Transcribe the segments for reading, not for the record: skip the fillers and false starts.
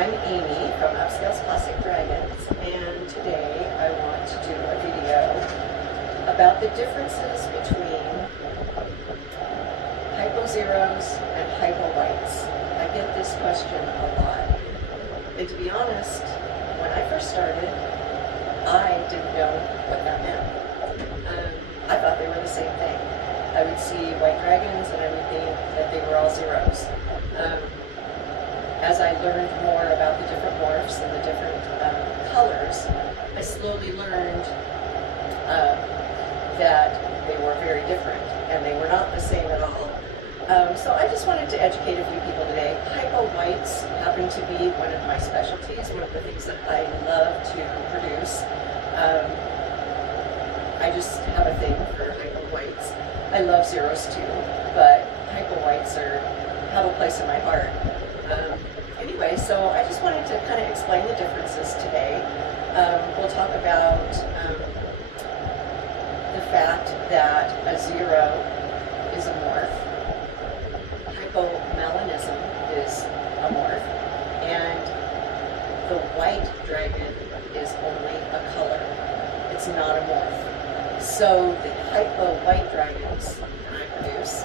I'm Amy from Upscale's Classic Dragons, and today I want to do a video about the differences between Hypo Zeros and Hypo Whites. I get this question a lot, and to be honest, when I first started, I didn't know what that meant. I thought they were the same thing. I would see white dragons and I would think that they were all zeros. As I learned more about the different morphs and the different colors, I slowly learned that they were very different and they were not the same at all. So I just wanted to educate a few people today. Hypo Whites happen to be one of my specialties, one of the things that I love to produce. I just have a thing for Hypo Whites. I love zeros too, but Hypo Whites have a place in my heart. Anyway, so I just wanted to kind of explain the differences today. We'll talk about the fact that a zero is a morph, hypomelanism is a morph, and the white dragon is only a color. It's not a morph. So the hypo white dragons that I produce,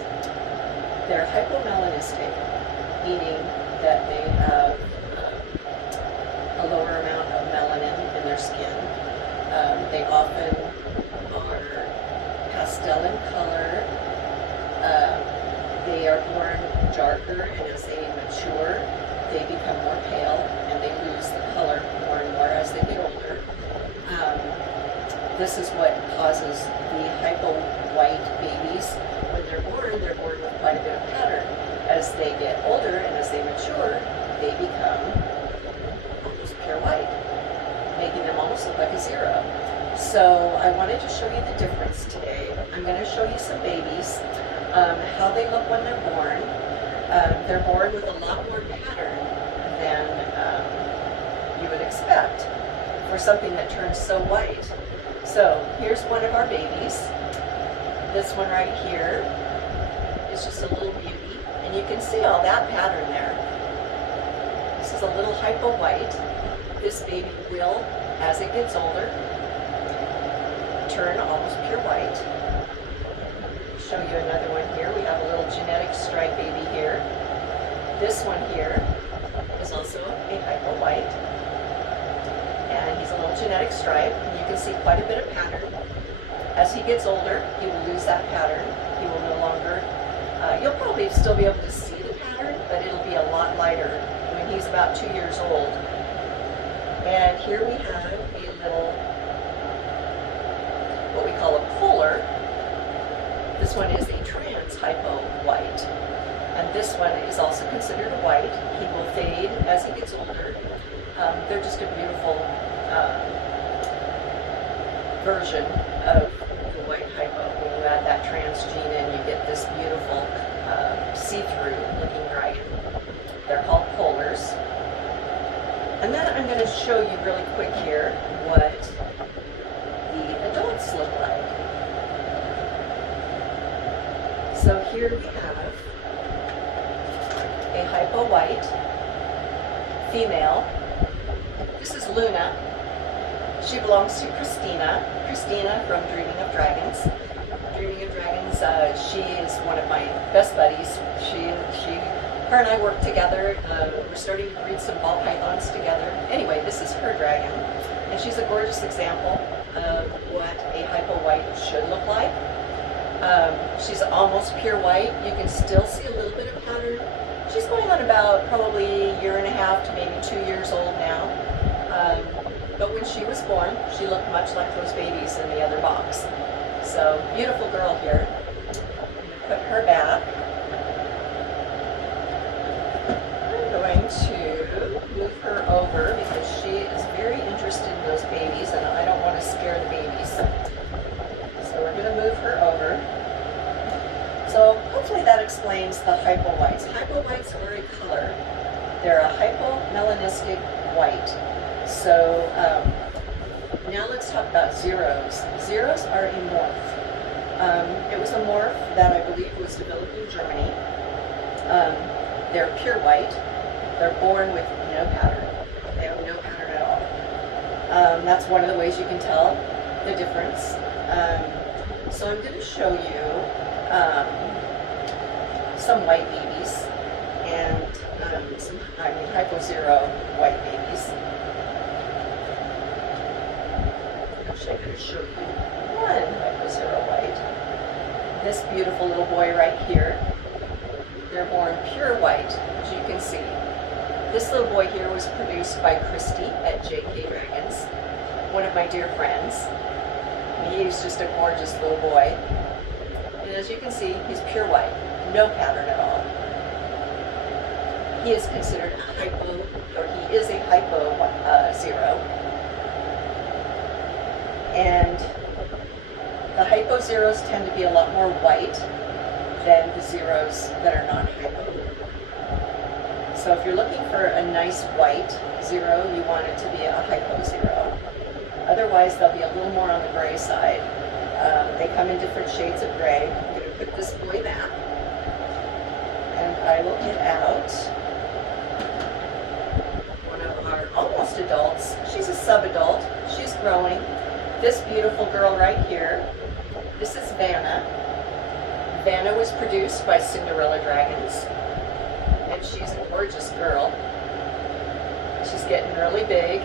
they're hypomelanistic, meaning that they have a lower amount of melanin in their skin. They often are pastel in color. They are born darker, and as they mature, they become more pale, and they lose the color more and more as they get older. This is what causes the hypo white babies. When they're born with quite a bit of pattern. As they get older and as they mature, they become almost pure white, making them almost look like a zero. So I wanted to show you the difference today. I'm going to show you some babies, how they look when they're born. They're born with a lot more pattern than you would expect for something that turns so white. So here's one of our babies. This one right here is just a little beauty. And you can see all that pattern there. This is a little hypo white. This baby will, as it gets older, turn almost pure white. Show you another one here. We have a little genetic stripe baby here. This one here is also a hypo white. And he's a little genetic stripe. And you can see quite a bit of pattern. As he gets older, he will lose that pattern. He will no longer you'll probably still be able to see the pattern, but it'll be a lot lighter when he's about 2 years old. And here we have a little, what we call a polar. This one is a trans hypo white. And this one is also considered a white. He will fade as he gets older. They're just a beautiful version of the white hypo. When you add that trans gene in, you get this beautiful see-through looking dragon. They're called polars. And then I'm going to show you really quick here what the adults look like. So here we have a hypo white female. This is Luna. She belongs to Christina from Dreaming of Dragons. She is one of my best buddies. Her and I work together. We're starting to breed some ball pythons together. Anyway, this is her dragon, and she's a gorgeous example of what a hypo white should look like. She's almost pure white. You can still see a little bit of pattern. She's going on about probably a year and a half to maybe 2 years old now. But when she was born, she looked much like those babies in the other box. So, beautiful girl here. I'm going to put her back. I'm going to move her over because she is very interested in those babies and I don't want to scare the babies. So we're going to move her over. So hopefully that explains the hypo whites. Hypo whites are a color. They're a hypomelanistic white. So now let's talk about zeros. Zeros are a morph. It was a morph that I believe was developed in Germany. They're pure white. They're born with no pattern. They have no pattern at all. That's one of the ways you can tell the difference. So I'm going to show you some white babies and some, Hypo Zero white babies. Actually, I'm going to show you one Hypo Zero white. This beautiful little boy right here. They're born pure white, as you can see. This little boy here was produced by Christy at JK Dragons, one of my dear friends. He's just a gorgeous little boy. And as you can see, he's pure white, no pattern at all. He is considered a hypo, or he is a Hypo Zero. And the Hypo Zeros tend to be a lot more white than the zeros that are not hypo. So if you're looking for a nice white zero, you want it to be a Hypo Zero. Otherwise, they'll be a little more on the gray side. They come in different shades of gray. I'm going to put this boy back, and I will get out one of our almost adults. She's a sub-adult. She's growing. This beautiful girl right here, this is Vanna. Vanna was produced by Cinderella Dragons, and she's a gorgeous girl. She's getting really big,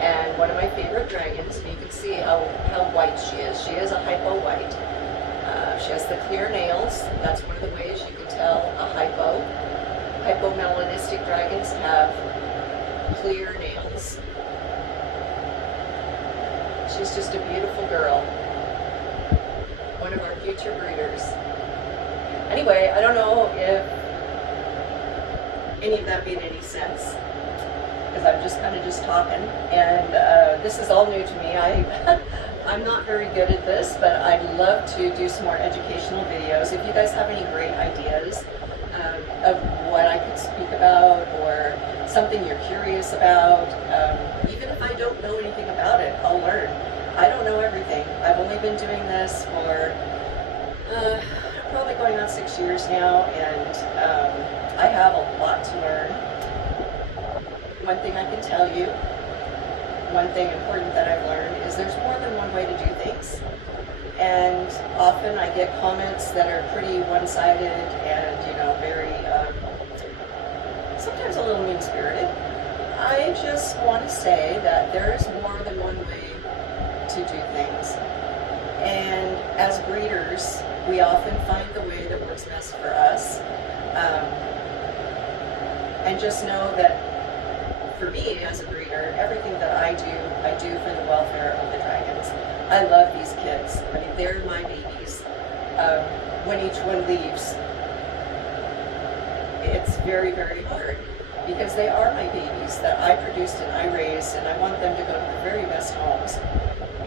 and one of my favorite dragons, and you can see how white she is. She is a Hypo White. She has the clear nails. That's one of the ways you can tell a hypo. Hypomelanistic dragons have clear nails. She's just a beautiful girl. One of our future breeders. Anyway, I don't know if any of that made any sense, because I'm just kind of talking, and this is all new to me. I'm not very good at this, but I'd love to do some more educational videos. If you guys have any great ideas of what I could speak about, or something you're curious about, even if I don't know anything about it, I'll learn. I don't know everything. I've only been doing this for probably going on 6 years now, and I have a lot to learn. One thing I can tell you, one thing important that I've learned, is there's more than one way to do things. And often I get comments that are pretty one-sided and, very, sometimes a little mean-spirited. I just want to say that there's more than one way to do things. And as breeders, we often find the way that works best for us. And just know that for me as a breeder, everything that I do for the welfare of the dragons. I love these kids. I mean, they're my babies. When each one leaves, it's very, very hard, because they are my babies that I produced and I raised, and I want them to go to the very best homes.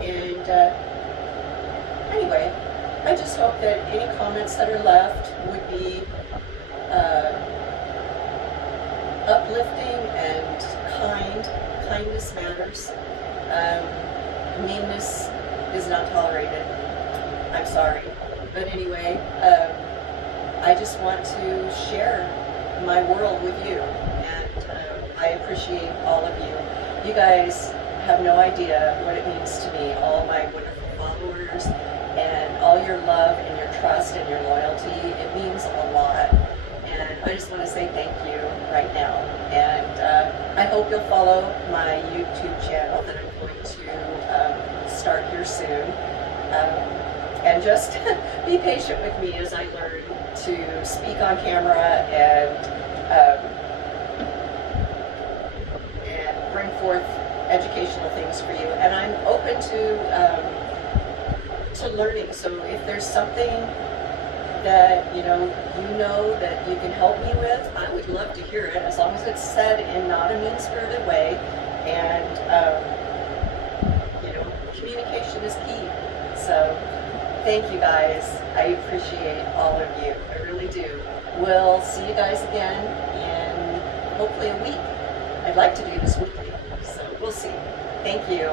And anyway, I just hope that any comments that are left would be uplifting and kind. Kindness matters. Meanness is not tolerated. I'm sorry. But anyway, I just want to share my world with you, and I appreciate all of you. You guys have no idea what it means to me, all my wonderful followers, and all your love and your trust and your loyalty. It means a lot, and I just want to say thank you right now. And I hope you'll follow my YouTube channel that I'm going to start here soon. And just be patient with me as I learn to speak on camera and bring forth educational things for you. And I'm open to learning. So if there's something that you know that you can help me with, I would love to hear it, as long as it's said in not a mean-spirited way. And communication is key. So thank you guys. I appreciate all of you. I really do. We'll see you guys again in hopefully a week. I'd like to do this weekly, so we'll see. Thank you.